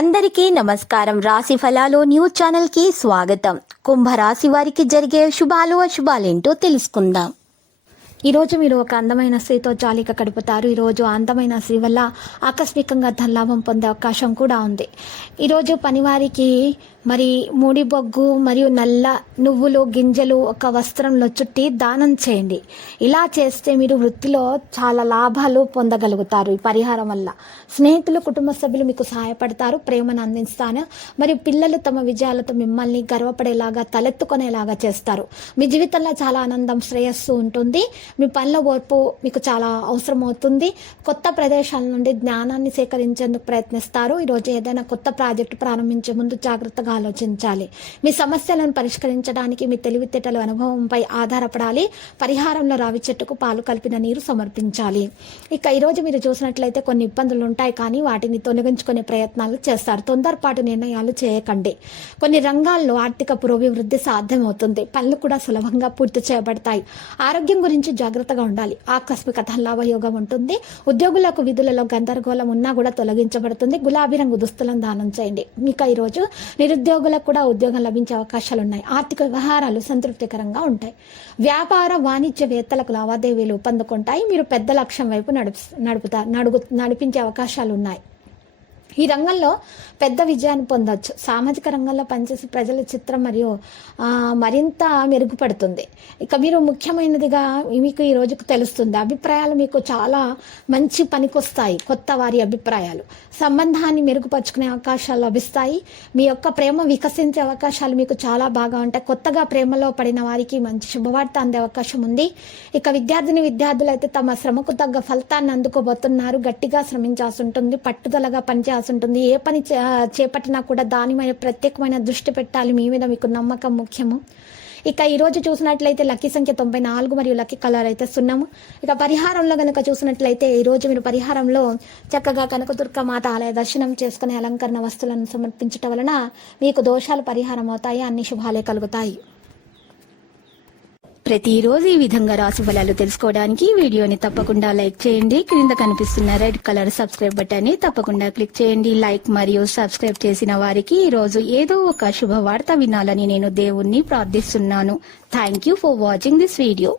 అందరికీ నమస్కారం. రాశి ఫలాలు న్యూస్ ఛానల్ కి స్వాగతం. కుంభరాశి వారికి జరిగే శుభాలు అశుభాలేంటో తెలుసుకుందాం. ఈరోజు మీరు ఒక అందమైన స్త్రీతో జాలీగా గడుపుతారు. ఈరోజు అందమైన స్త్రీ వల్ల ఆకస్మికంగా ధనలాభం పొందే అవకాశం కూడా ఉంది. ఈరోజు పనివారికి మరి మూడి బొగ్గు మరియు నల్ల నువ్వులు గింజలు ఒక వస్త్రంలో చుట్టి దానం చేయండి. ఇలా చేస్తే మీరు వృత్తిలో చాలా లాభాలు పొందగలుగుతారు. ఈ పరిహారం వల్ల స్నేహితులు కుటుంబ సభ్యులు మీకు సహాయపడతారు, ప్రేమను అందిస్తాను. మరియు పిల్లలు తమ విజయాలతో మిమ్మల్ని గర్వపడేలాగా తలెత్తుకునేలాగా చేస్తారు. మీ జీవితంలో చాలా ఆనందం శ్రేయస్సు ఉంటుంది. మీ పనుల ఓర్పు మీకు చాలా అవసరం అవుతుంది. కొత్త ప్రదేశాల నుండి జ్ఞానాన్ని సేకరించేందుకు ప్రయత్నిస్తారు. ఈరోజు ఏదైనా కొత్త ప్రాజెక్టు ప్రారంభించే ముందు జాగ్రత్తగా ఆలోచించాలి. మీ సమస్యలను పరిష్కరించడానికి మీ తెలివితేటల అనుభవంపై ఆధారపడాలి. పరిహారంలో రావి చెట్టుకు పాలు కలిపిన నీరు సమర్పించాలి. ఇక ఈరోజు మీరు చూసినట్లయితే కొన్ని ఇబ్బందులు ఉంటాయి, కానీ వాటిని తొలగించుకునే ప్రయత్నాలు చేస్తారు. తొందరపాటు నిర్ణయాలు చేయకండి. కొన్ని రంగాల్లో ఆర్థిక పురోభివృద్ధి సాధ్యమవుతుంది. పనులు కూడా సులభంగా పూర్తి చేయబడతాయి. ఆరోగ్యం గురించి జాగ్రత్తగా ఉండాలి. ఆకస్మిక ధనలాభ యోగం ఉంటుంది. ఉద్యోగులకు విధులలో గందరగోళం ఉన్నా కూడా తొలగించబడుతుంది. గులాబీ రంగు దుస్తులను దానం చేయండి. మీకు ఈరోజు నిరుద్యోగులకు కూడా ఉద్యోగం లభించే అవకాశాలు ఉన్నాయి. ఆర్థిక వ్యవహారాలు సంతృప్తికరంగా ఉంటాయి. వ్యాపార వాణిజ్యవేత్తలకు లావాదేవీలు పొందుకుంటాయి. మీరు పెద్ద లక్ష్యం వైపు నడిపించే అవకాశాలు ఉన్నాయి. ఈ రంగంలో పెద్ద విజయాన్ని పొందవచ్చు. సామాజిక రంగంలో పనిచేసే ప్రజల చిత్రం మరియు మరింత మెరుగుపడుతుంది. ఇక మీరు ముఖ్యమైనదిగా మీకు ఈ రోజుకు తెలుస్తుంది. అభిప్రాయాలు మీకు చాలా మంచి పనికొస్తాయి. కొత్త వారి అభిప్రాయాలు సంబంధాన్ని మెరుగుపరుచుకునే అవకాశాలు లభిస్తాయి. మీ యొక్క ప్రేమ వికసించే అవకాశాలు మీకు చాలా బాగా ఉంటాయి. కొత్తగా ప్రేమలో పడిన వారికి మంచి శుభవార్త అందే అవకాశం ఉంది. ఇక విద్యార్థులు అయితే తమ శ్రమకు తగ్గ ఫలితాన్ని అందుకోబోతున్నారు. గట్టిగా శ్రమించాల్సి ఉంటుంది. పట్టుదలగా పనిచేయాల్సి ఉంటుంది. ఏ పని చేపట్టినా కూడా దాని మీద ప్రత్యేకమైన దృష్టి పెట్టాలి. మీ మీద మీకు నమ్మకం ముఖ్యము. ఇక ఈరోజు చూసినట్లయితే లక్కీ సంఖ్య 94 మరియు లక్కీ కలర్ అయితే సున్నము. ఇక పరిహారంలో కనుక చూసినట్లయితే ఈరోజు మీరు పరిహారంలో చక్కగా కనకదుర్గ మాత ఆలయ దర్శనం చేసుకునే అలంకరణ వస్తువులను సమర్పించటం వలన మీకు దోషాలు పరిహారం అవుతాయి. అన్ని శుభాలే కలుగుతాయి. ప్రతిరోజు ఈ విధంగా రాశి ఫలాలు తెలుసుకోవడానికి వీడియోని తప్పకుండా లైక్ చేయండి. క్రింద కనిపిస్తున్న రెడ్ కలర్ సబ్స్క్రైబ్ బటన్ ని తప్పకుండా క్లిక్ చేయండి. లైక్ మరియు సబ్స్క్రైబ్ చేసిన వారికి ఈ రోజు ఏదో ఒక శుభవార్త వినాలని నేను దేవుణ్ణి ప్రార్థిస్తున్నాను. Thank you for watching this video.